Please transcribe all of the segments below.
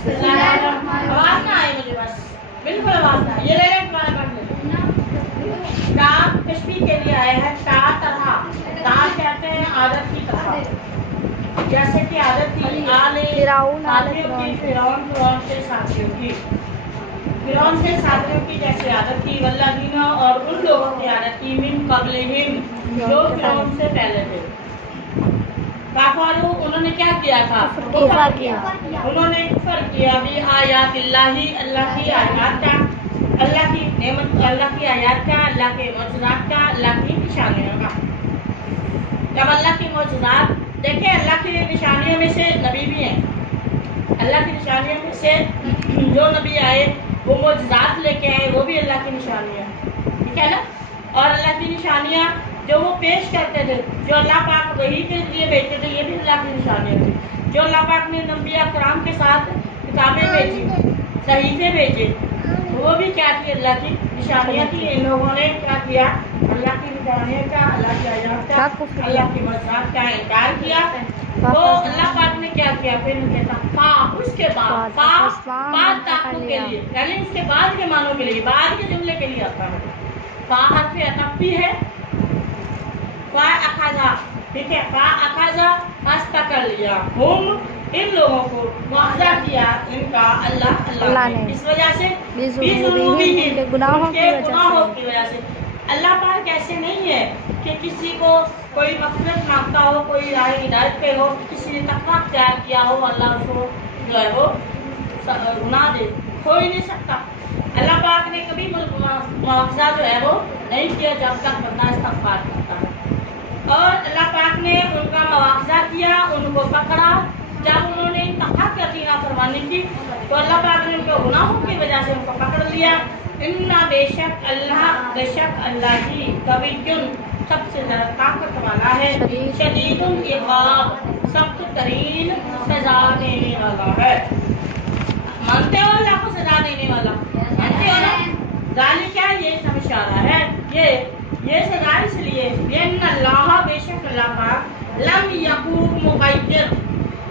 आवाज ना आए मुझे, बस बिल्कुल आवाज ना आए। ये ले लें, दोबारा पढ़ लें। ता तशबीह के लिए आया है, ता तरह, ता कहते हैं आदत की तरह, जैसे कि आदत थी आले साथियों की, फिरौन के साथियों की, फिरौन के साथियों की जैसे आदत थी, वल्लज़ीना और उन लोगों की आदत थी, मिन क़ब्लिहिम जो फिरौन से पहले थे। काफारू उन्होंने क्या किया था? कुफर किया। उन्होंने कुफर किया भी आयातिल्लाही, अल्लाह की आयत का, अल्लाह की नेमत, अल्लाह की आयत का, अल्लाह के मौजूदात का, अल्लाह की निशानियों का। जब अल्लाह की मौजूदात देखिए, अल्लाह की निशानियों में से नबी भी हैं। अल्लाह की निशानियों में से जो नबी आए वो मौजूदात लेके आए, वो भी अल्लाह की निशानियाँ, ठीक है ना। और अल्लाह की निशानियाँ जो वो पेश करते थे, जो अल्लाह पाक वही के लिए भेजते थे, ये भी अल्लाह की निशानियाँ थी। जो अल्लाह पाक ने नबिया कराम के साथ किताबें भेजी, सहीफे भेजे, वो भी क्या थी? अल्लाह की निशानियाँ थी। इन लोगों ने क्या किया? अल्लाह की निशानियों का, अल्लाह की आयत का, अल्लाह की मौजूदात का इनकार किया। तो अल्लाह पाक ने क्या किया? फिर कहता उसके बाद ताक़ुब के लिए, यानी उसके बाद के मानों के लिए, बाद के जुमले के लिए आता है। हर्फ अतफ़ भी है, अखाजा, ठीक है। अखाजा पकड़ लिया, हम इन लोगों को मुआवजा किया इनका अल्लाह ने, इस वजह से उनके गुनाहों की वजह से। अल्लाह पाक ऐसे नहीं है कि किसी को कोई मग़फ़िरत मांगता हो, कोई राह हिदायत पे हो, किसी ने तक़वा इख्तियार किया हो, अल्लाह उसको जो है वो गुनाह दे, हो ही नहीं सकता। अल्लाह पाक ने कभी मुआवजा जो है वो नहीं किया जब तक बंदा इस्तिग़फ़ार करता है। और अल्लाह पाक ने उनका मुआवजा किया, उनको पकड़ा जब उन्होंने हक़ की नाफरमानी की, तो अल्लाह पाक ने उनके गुनाहों की वजह से उनको पकड़ लिया। इन्ना बेशक अल्लाह ही कवियुन सबसे ज़्यादा ताकत वाला है, शदीदुल इक़ाब सख्त तरीन सजा देने वाला है। मानते हो अल्लाह को सजा देने वाला? मानते हो ना? ज़ालिका ये सब इशारा है, ये सजा इसलिए अल्लाह बेशक अल्लाह पाक लम यकू मुग़य्यिर,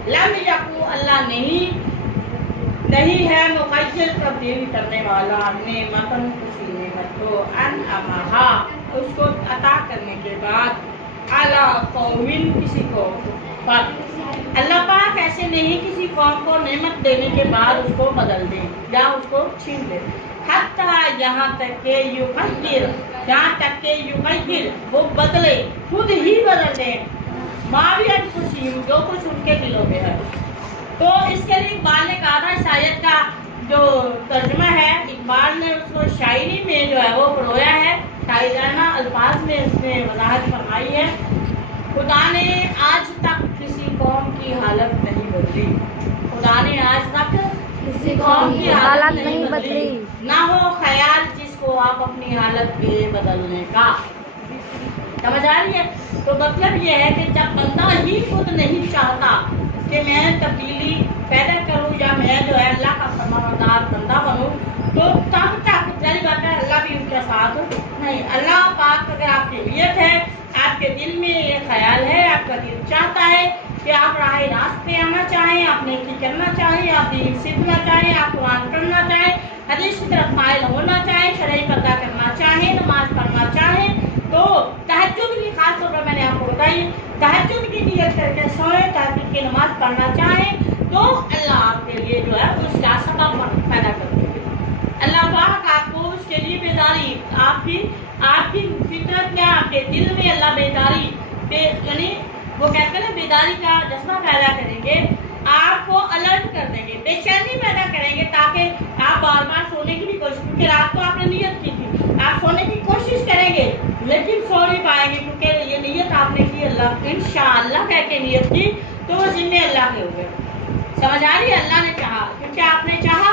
लम यकू अल्लाह नहीं है मुग़य्यिर तब्दील करने वाला, नेमतन किसी नेमत को अनअमहा उसको अता करने के बाद अला कौमिन किसी को पर। अल्लाह पाक ऐसे नहीं किसी कौम को नेमत देने के बाद उसको बदल दे या उसको छीन दे। हत्ता यहाँ तक के युग़य्यिर, यहाँ तक के युग़य्यिर वो बदले, खुद ही बदल दे मावियत खुशी जो कुछ उनके दिलों में है। तो इसके लिए इकबाल ने कहा था, शायद का जो तर्जुमा है, इकबाल ने उसको शायरी में जो है वो परोया है, शायराना अल्फाज में उसने वजाहत फरमाई है। खुदा ने आज तक किसी कौम की हालत नहीं बदली, खुदा ने आज तक किसी कौम की हालत नहीं बदली, ना हो ख्याल जिसको आप अपनी हालत के बदलने का। समझ आ रही है? तो मतलब ये है कि जब बंदा ही खुद नहीं चाहता कि मैं तब्दीली पैदा करूं या मैं जो है अल्लाह का फरमाबरदार बंदा बनूं, तो तब तक जारी बात है अल्लाह भी उनके साथ नहीं। अल्लाह पाक अगर आपकी नीयत है, आपके दिल में ये ख्याल है, आपका दिल चाहता है कि आप राह रास्त पे आना चाहें, आप नेकी करना चाहें, आप दीन सीखना चाहें, आप कुरान पढ़ना चाहें, हदीस की तरफ माइल होना चाहें, शरई पर्दा करना चाहें, नमाज पढ़ना चाहें, तो तहज्जुद की खास तौर पर मैंने आपको बताई, तहज्जुद की नियत करके सोए, तहज्जुद की नमाज पढ़ना चाहें, तो अल्लाह आपके लिए जो है उसका सबब पैदा कर देंगे। अल्लाह पाक आपको उसके लिए बेदारी, आपकी फितरत क्या, आपके दिल में अल्लाह बेदारी यानी वो कहते हैं ना बेदारी का जज्बा पैदा करेंगे, आपको अलर्ट कर देंगे, बेचैनी पैदा करेंगे, ताकि आप बार बार सोने की भी कोशिश, क्योंकि रात को आपने नियत की थी, आप सोने की कोशिश करेंगे लेकिन सो नहीं पाएंगे, क्योंकि ये नियत आपने की अल्लाह इंशाअल्लाह कह के नियत की, तो वो जिम्मे अल्लाह के हो गए। समझ आ रही है? अल्लाह ने चाहा, क्योंकि आपने चाहा,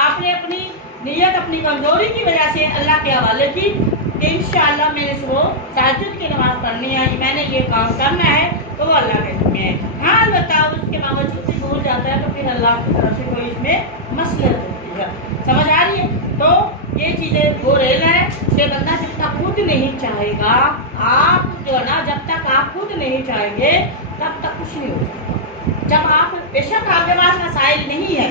आपने अपनी नियत अपनी कमजोरी की वजह से अल्लाह के हवाले की कि इंशाअल्लाह मैंने सुबह तहज्जुद की नमाज पढ़नी है, मैंने ये काम करना है, तो वो अल्लाह के जिम्मे है। हाँ बताओ उसके बावजूद भी भूल जाता है तो फिर अल्लाह की तरफ से कोई इसमें मसलहत होती है। समझ आ रही है? तो ये चीजें वो रेल है कि बंदा जब तक खुद नहीं चाहेगा, आप जो है ना, जब तक आप खुद नहीं चाहेंगे तब तक कुछ नहीं होगा। जब आप बेशक आपके पास मसाइल नहीं है,